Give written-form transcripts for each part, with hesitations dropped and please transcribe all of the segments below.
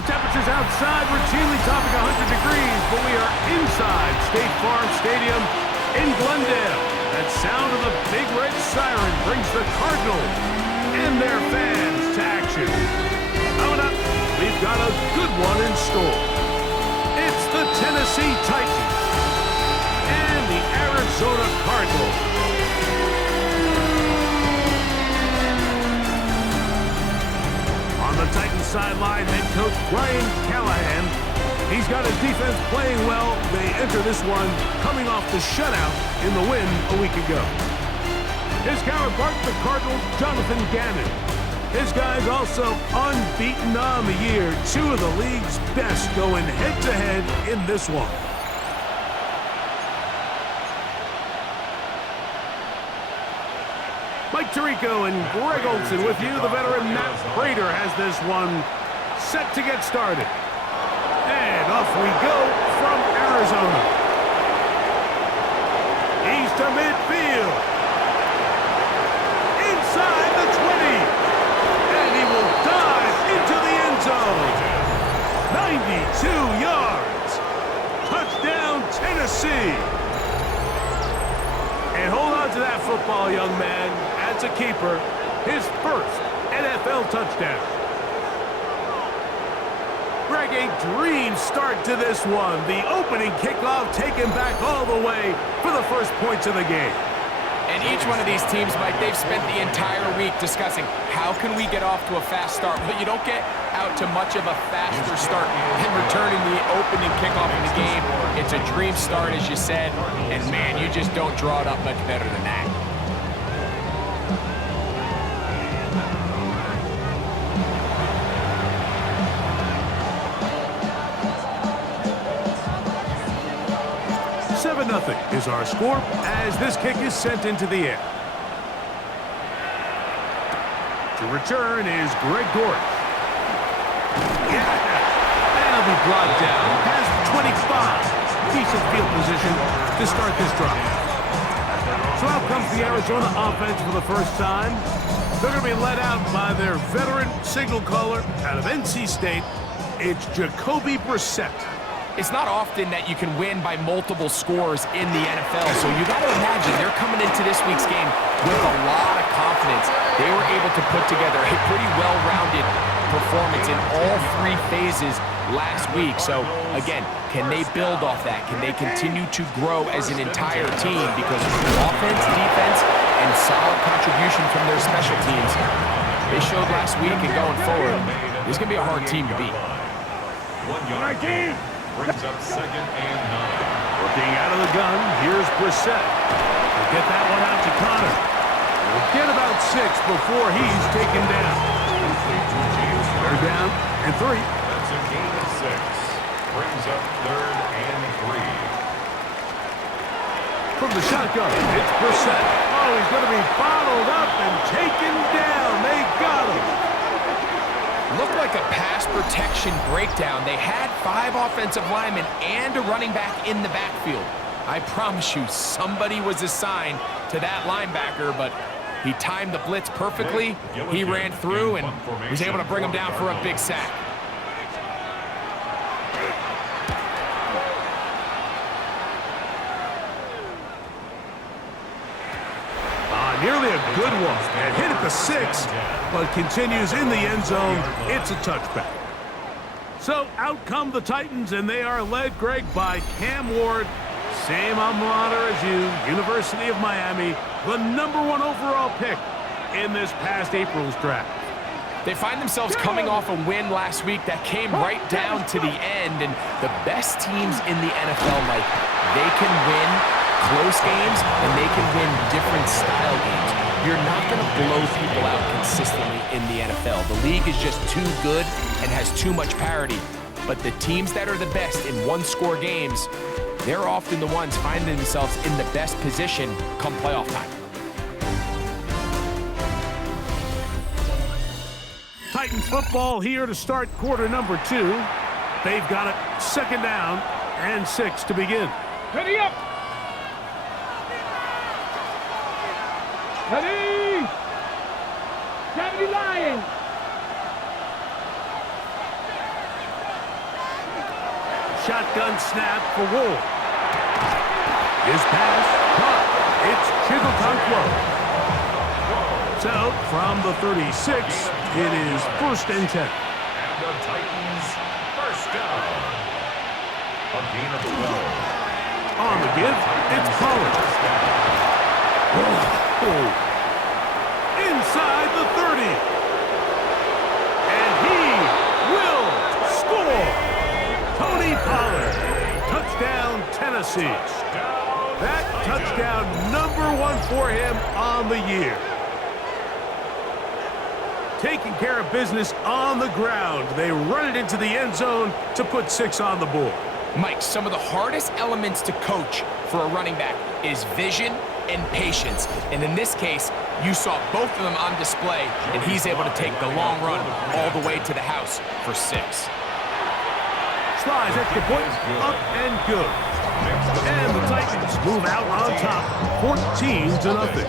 The temperatures outside routinely topping 100 degrees, but we are inside State Farm Stadium in Glendale. That sound of the big red siren brings the Cardinals and their fans to action. Coming up, we've got a good one in store. It's the Tennessee Titans and the Arizona Cardinals. On the Titans sideline, head coach Brian Callahan. He's got his defense playing well. They enter this one coming off the shutout in the win a week ago. His counterpart, the Cardinals, Jonathan Gannon. His guys also unbeaten on the year. Two of the league's best going head-to-head in this one. Mike Tirico and Greg Olson with you. The veteran Matt Prater has this one set to get started. And off we go from Arizona. He's to midfield. Inside the 20. And he will dive into the end zone. 92 yards. Touchdown, Tennessee. And hold on to that football, young man. As a keeper, his first NFL touchdown. Greg, a dream start to this one. The opening kickoff taken back all the way for the first points of the game. And each one of these teams, Mike, they've spent the entire week discussing how can we get off to a fast start. But you don't get out to much of a faster start than returning the opening kickoff in the game. It's a dream start, as you said. And, man, you just don't draw it up much better than that. Nothing is our score as this kick is sent into the air. To return is Greg Dortch. Yeah, that'll be brought down. Has 25. Decent field position to start this drive. So out comes the Arizona offense for the first time. They're going to be let out by their veteran signal caller out of NC State. It's Jacoby Brissett. It's not often that you can win by multiple scores in the NFL, so you got to imagine they're coming into this week's game with a lot of confidence. They were able to put together a pretty well-rounded performance in all three phases last week. So, again, can they build off that? Can they continue to grow as an entire team? Because offense, defense, and solid contribution from their special teams, they showed last week and going forward, this is going to be a hard team to beat. 1 yard gain. Brings up 2nd and 9. Working out of the gun, here's Brissett. We'll get that one out to Connor. We'll get about 6 before he's taken down. They're down and 3. That's a gain of 6. Brings up 3rd and 3. From the shotgun, it's Brissett. Oh, he's going to be bottled up and taken down. They got him. Looked like a pass protection breakdown. They had 5 offensive linemen and a running back in the backfield. I promise you, somebody was assigned to that linebacker, but he timed the blitz perfectly. He ran through and was able to bring him down for a big sack. Nearly a good one. And hit at the 6, but continues in the end zone. It's a touchback. So out come the Titans, and they are led, Greg, by Cam Ward. Same alma mater as you, University of Miami. The #1 overall pick in this past April's draft. They find themselves coming off a win last week that came right down to the end, and the best teams in the NFL, Mike, they can win close games, and they can win different style games. You're not going to blow people out consistently in the NFL. The league is just too good and has too much parity. But the teams that are the best in one-score games, they're often the ones finding themselves in the best position come playoff time. Titans football here to start quarter number 2. They've got it 2nd down and 6 to begin. Ready up! Ready! Gravity line! shotgun snap for Wolf. His pass caught. It's Chigotankwo. So, from the 36, it is 1st and 10. And the Titans, first down. A gain of 12. On the give, it's Pollard. Oh. Inside the 30. And he will score. Tony Pollard. Touchdown, Tennessee. That touchdown #1 for him on the year. Taking care of business on the ground. They run it into the end zone to put 6 on the board. Mike, some of the hardest elements to coach for a running back is vision and patience. And in this case, you saw both of them on display, and he's able to take the long run all the way to the house for 6. Slides extra point, up and good. And the Titans move out on top, 14-0.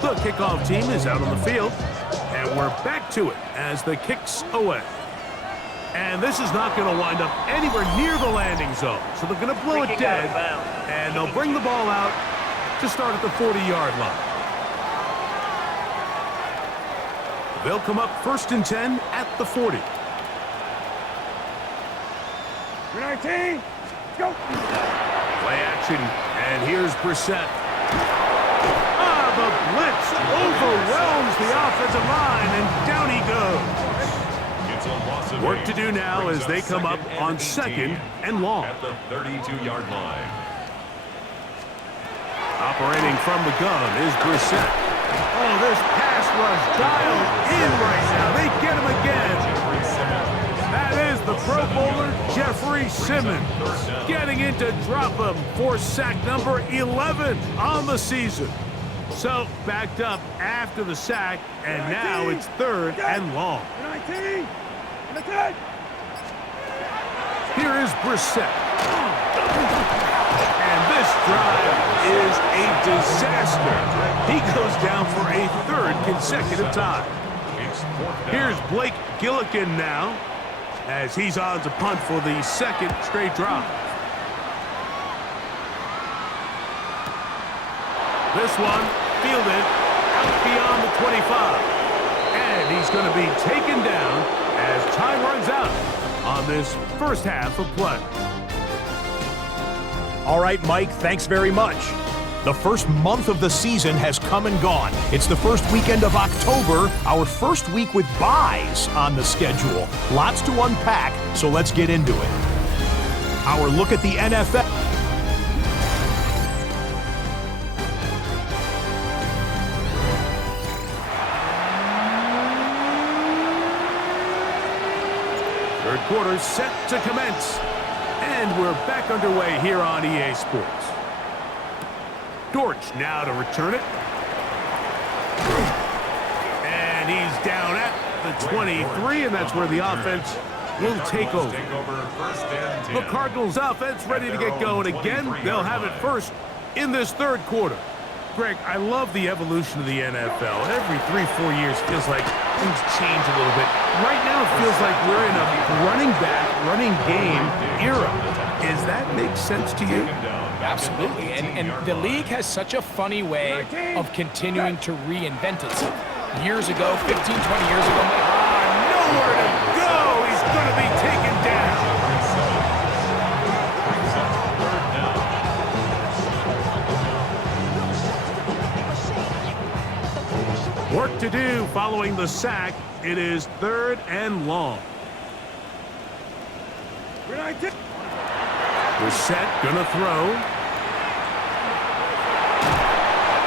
The kickoff team is out on the field, and we're back to it as the kick's away. And this is not going to wind up anywhere near the landing zone, so they're going to blow it dead, and they'll bring the ball out to start at the 40-yard line. They'll come up 1st and 10 at the 40. 19, go! Play action, and here's Brissett. The blitz overwhelms the offensive line, and down he goes. Work to do now as they come up on 2nd and long. At the 32-yard line. Operating from the gun is Brissett. Oh, this pass rush dialed in right now. They get him again. That is the Pro Bowler, Jeffrey Simmons, getting in to drop him for sack number 11 on the season. So, backed up after the sack, and now it's 3rd and long. 19. Here is Brissett. And this drive is a disaster. He goes down for a 3rd consecutive time. Here's Blake Gillikin now, as he's on to punt for the 2nd straight drive. This one fielded out beyond the 25. And he's going to be taken down as time runs out on this first half of play. All right, Mike, thanks very much. The first month of the season has come and gone. It's the first weekend of October, our first week with byes on the schedule. Lots to unpack, so let's get into it. Our look at the NFL. Third quarter set to commence. And we're back underway here on EA Sports. Dortch now to return it. And he's down at the 23, and that's where the offense will take over. The Cardinals offense ready to get going again. They'll have it first in this 3rd quarter. Greg, I love the evolution of the NFL. Every 3-4 years feels like things change a little bit. Right now it feels like we're in a running back, running game era. Does that make sense to you? Absolutely, and the league has such a funny way of continuing to reinvent itself. Years ago, 15, 20 years ago, nowhere to go! He's going to be taken down! Work to do following the sack. It is 3rd and long. Brissett gonna throw.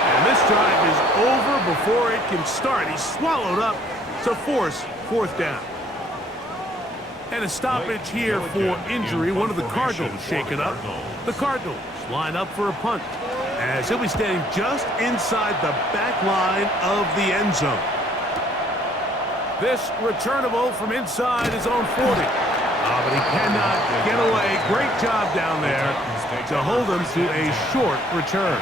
And this drive is over before it can start. He's swallowed up to force 4th down. And a stoppage here for injury. One of the Cardinals shaken up. The Cardinals line up for a punt, as he'll be standing just inside the back line of the end zone. This returnable from inside his own 40. Oh, but he cannot get away. Great job down there to hold him to a short return.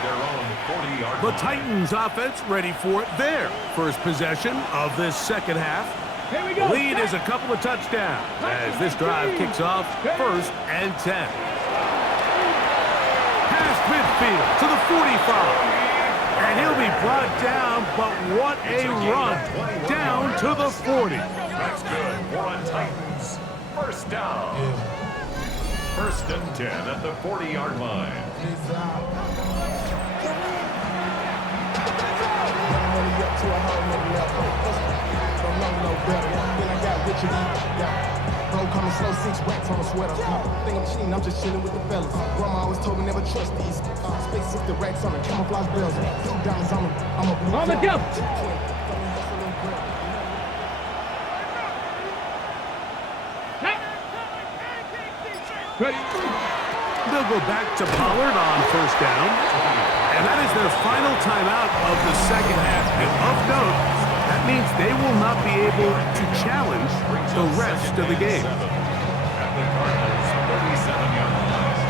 The Titans offense ready for their first possession of this second half. The lead is a couple of touchdowns as this drive kicks off 1st and 10. Past midfield to the 45. And he'll be brought down, but what a run. Down to the 40. That's good for a Titans. First down. 1st and 10 at the 40-yard line. Bro, coming slow, 6 racks on a sweater. Think I'm cheating, I'm just chilling with the fellas. Grandma always told me never trust these. Space 60 racks on the camouflage bells. Diamonds on them, I'm a blue. On the jump. They'll go back to Pollard on 1st down. And that is their final timeout of the second half. And of note, that means they will not be able to challenge the rest of the game. At the Cardinals' 37-yard line.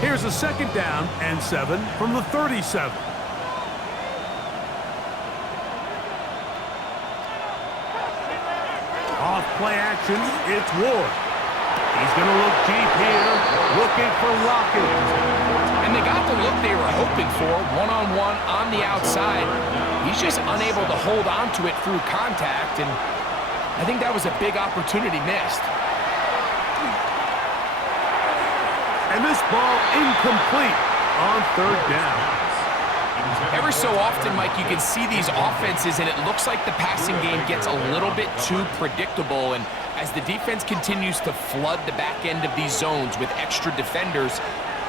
Here's a 2nd down and 7 from the 37. Off play action, it's Ward. He's going to look deep here, looking for Lockett. And they got the look they were hoping for, one-on-one on the outside. He's just unable to hold on to it through contact, and I think that was a big opportunity missed. And this ball incomplete on 3rd down. Ever so often, Mike, you can see these offenses, and it looks like the passing game gets a little bit too predictable. And as the defense continues to flood the back end of these zones with extra defenders,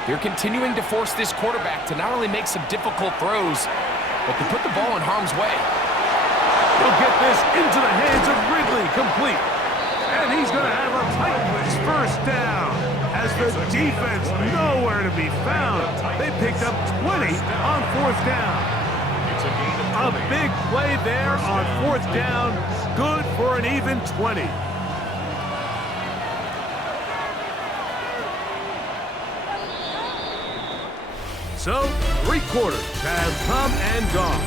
they're continuing to force this quarterback to not only make some difficult throws, but to put the ball in harm's way. He'll get this into the hands of Ridley, complete. And he's going to have a Titans 1st down. As the defense nowhere to be found. They picked up 20 on 4th down. A big play there on 4th down. Good for an even 20. So, 3 quarters have come and gone.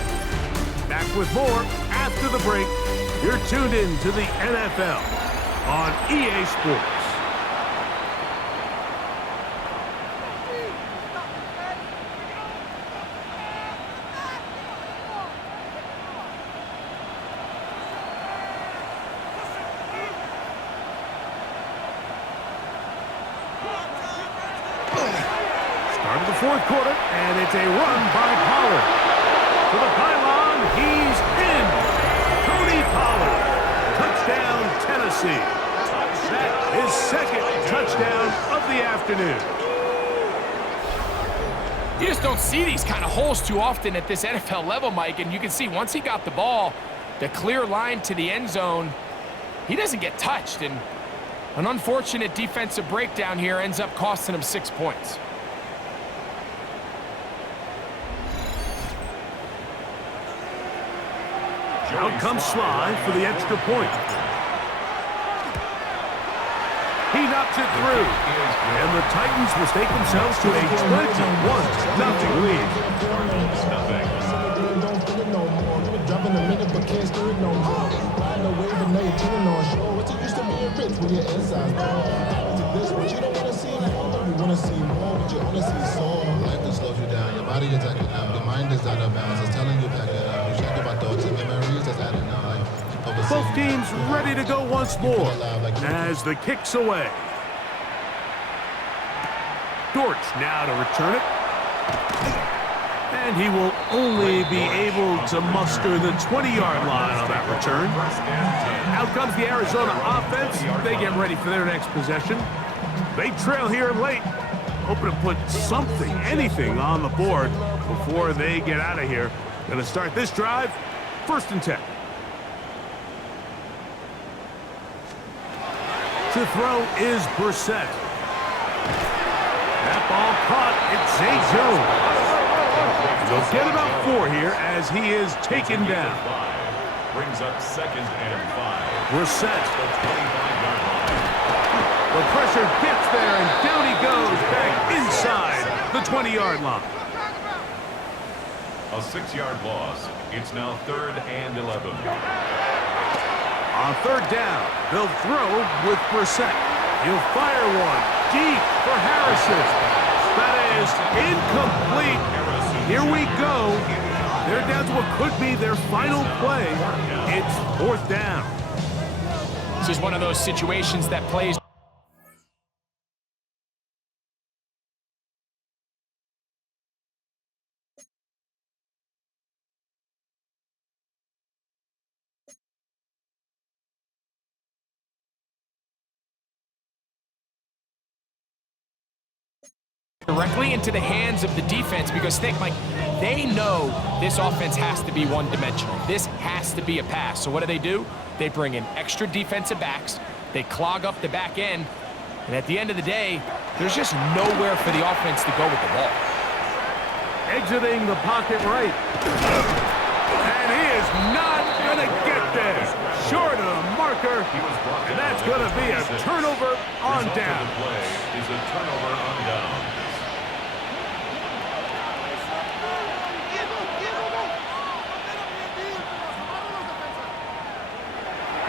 Back with more after the break. You're tuned in to the NFL on EA Sports. Start of the 4th quarter, and it's a run by Pollard. To the pylon, he's in. Tony Pollard. Touchdown, Tennessee. That is 2nd touchdown of the afternoon. You just don't see these kind of holes too often at this NFL level, Mike, and you can see once he got the ball, the clear line to the end zone, he doesn't get touched, and an unfortunate defensive breakdown here ends up costing him 6 points. Out comes Sly for the extra point. He knocks it through. And the Titans mistake themselves to a 21-0 lead. Your body is acting up. Your mind is out of bounds. It's telling you back it up. You check about thoughts and memories that's adding up. Both teams ready to go once more as the kick's away. Dortch now to return it. And he will only be able to muster the 20-yard line on that return. Out comes the Arizona offense. They get ready for their next possession. They trail here late. Hoping to put something, anything on the board before they get out of here. Going to start this drive, 1st and 10. To throw is Brissett. That ball caught. It's Zay Jones. They'll get about 4 here as he is taken down. Brings up 2nd and 5. We're set. The 25-yard line. The pressure gets there, and down he goes back inside the 20-yard line. A 6-yard loss. It's now 3rd and 11. On 3rd down, they'll throw with Brissett. He'll fire one deep for Harrison. That is incomplete. Here we go. They're down to what could be their final play. It's 4th down. This is one of those situations that plays directly into the hands of the defense, because think, Mike, they know this offense has to be one-dimensional. This has to be a pass. So what do? They bring in extra defensive backs. They clog up the back end. And at the end of the day, there's just nowhere for the offense to go with the ball. Exiting the pocket right. And he is not going to get there. Short of the marker. And that's going to be a turnover on down. The play is a turnover on down.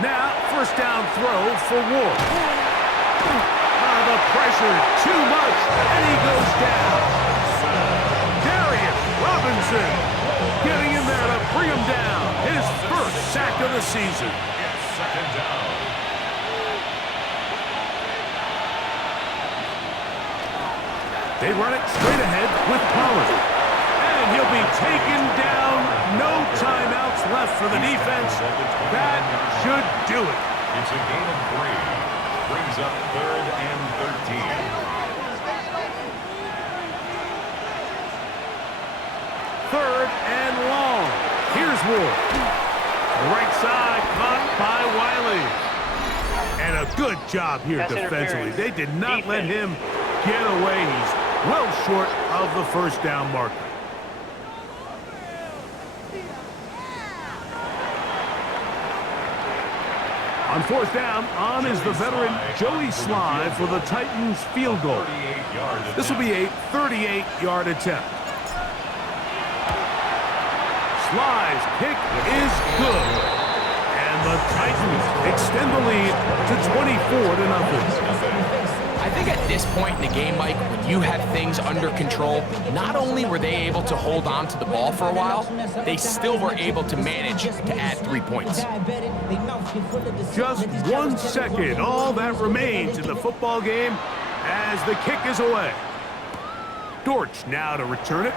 Now, 1st down throw for Ward. The pressure, too much, and he goes down. Darius Robinson getting in there to bring him down. His 1st sack of the season. It's 2nd down. They run it straight ahead with Pollard. And he'll be taken down. No timeouts left for the defense. That should do it. It's a gain of 3. Brings up 3rd and 13. 3rd and long. Here's Ward. Right side caught by Wiley. And a good job here defensively. They did not let him get away. He's well short of the 1st down marker. On 4th down, on is the veteran Joey Sly for the Titans field goal. This will be a 38-yard attempt. Sly's kick is good. And the Titans extend the lead to 24-0. I think at this point in the game, Mike, when you have things under control, not only were they able to hold on to the ball for a while, they still were able to manage to add 3 points. Just 1 second, all that remains in the football game as the kick is away. Dortch now to return it.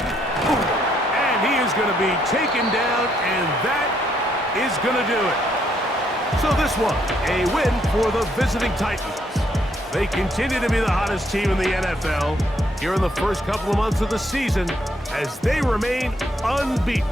And he is going to be taken down, and that is going to do it. So this one, a win for the visiting Titans. They continue to be the hottest team in the NFL here in the first couple of months of the season as they remain unbeaten.